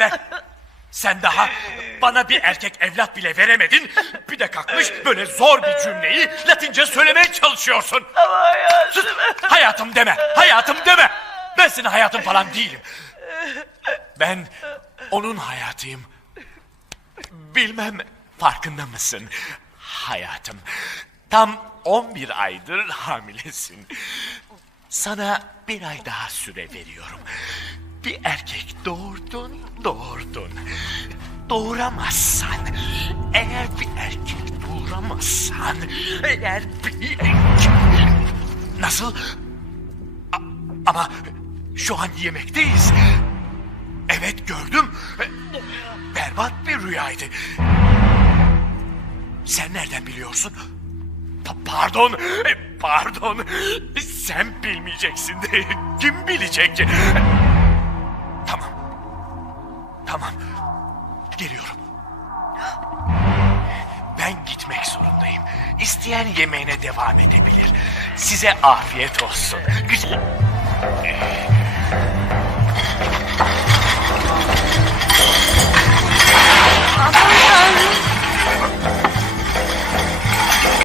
be. Sen daha bana bir erkek evlat bile veremedin. Bir de kalkmış böyle zor bir cümleyi Latince söylemeye çalışıyorsun. Ama hayatım. Hayatım deme, hayatım deme. Ben senin hayatın falan değilim. Ben onun hayatıyım. Bilmem farkında mısın hayatım? Tam 11 aydır hamilesin. Sana bir ay daha süre veriyorum. Bir erkek doğurdun, doğurdun. Doğuramazsan, eğer bir erkek doğuramazsan, eğer bir erkek... Nasıl? A- ama şu an yemekteyiz. Evet gördüm. Berbat bir rüyaydı. Sen nereden biliyorsun? Pa- pardon, pardon. Sen bilmeyeceksin de kim bilecek? Geliyorum. Ben gitmek zorundayım. İsteyen yemeğine devam edebilir. Size afiyet olsun. Güzel.